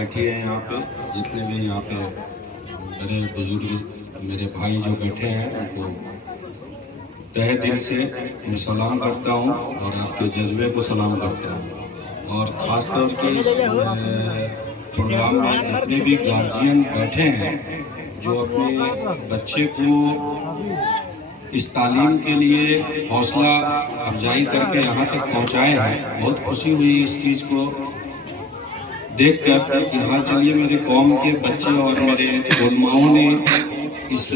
بیٹھی ہیں یہاں پہ، جتنے بھی یہاں پہ بڑے بزرگ میرے بھائی جو بیٹھے ہیں ان کو تہہ دل سے میں سلام کرتا ہوں اور آپ کے جذبے کو سلام کرتا ہوں۔ اور خاص طور پہ اس پروگرام میں جتنے بھی گارجین بیٹھے ہیں جو اپنے بچے کو اس تعلیم کے لیے حوصلہ افزائی کر کے یہاں تک پہنچائے ہیں، بہت خوشی ہوئی اس چیز کو دیکھ کر کہ ہاں چلیے میرے قوم کے بچے اور میرے علماؤں نے اس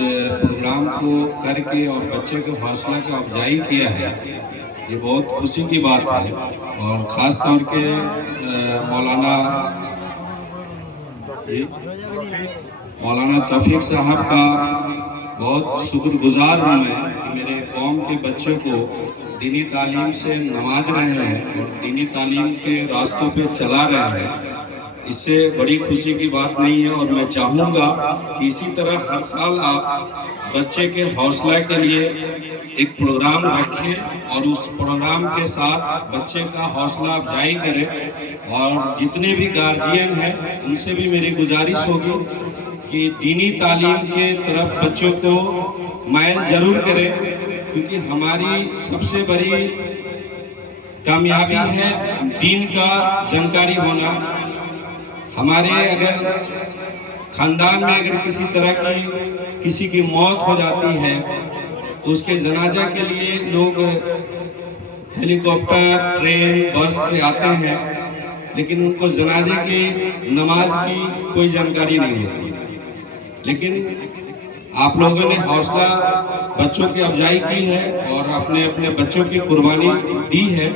پروگرام کو کر کے اور بچے کے حوصلہ کی افزائی کیا ہے، یہ بہت خوشی کی بات ہے۔ اور خاص طور کے مولانا توفیق صاحب کا بہت شکر گزار ہوں میں کہ میرے قوم کے بچوں کو دینی تعلیم سے نواز رہے ہیں اور دینی تعلیم کے راستوں پہ چلا رہے ہیں۔ اس سے بڑی خوشی کی بات نہیں ہے، اور میں چاہوں گا کہ اسی طرح ہر سال آپ بچے کے حوصلہ کے لیے ایک پروگرام رکھیں اور اس پروگرام کے ساتھ بچے کا حوصلہ افزائی کریں۔ اور جتنے بھی گارجین ہیں ان سے بھی میری گزارش ہوگی کہ دینی تعلیم کے طرف بچوں کو مائل ضرور کریں، کیونکہ ہماری سب سے بڑی کامیابی ہے دین کا جانکاری ہونا۔ ہمارے اگر خاندان میں اگر کسی طرح کی کسی کی موت ہو جاتی ہے تو اس کے جنازہ کے لیے لوگ ہیلی کاپٹر، ٹرین، بس سے آتے ہیں، لیکن ان کو جنازے کی نماز کی کوئی جانکاری نہیں ہوتی۔ لیکن آپ لوگوں نے حوصلہ بچوں کی افزائی کی ہے اور اپنے بچوں کی قربانی دی ہے۔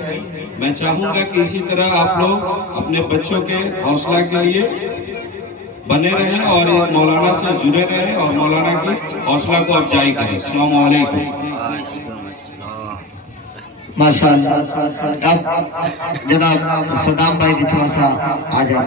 میں چاہوں گا کہ اسی طرح آپ لوگ اپنے بچوں کے حوصلہ کے لیے بنے رہیں اور مولانا سے جڑے رہیں اور مولانا کی حوصلہ کو افزائی کریں۔ السلام علیکم۔ ماشاءاللہ۔ اب جناب صدام بھائی بھی تھوڑا سا آ جائیں۔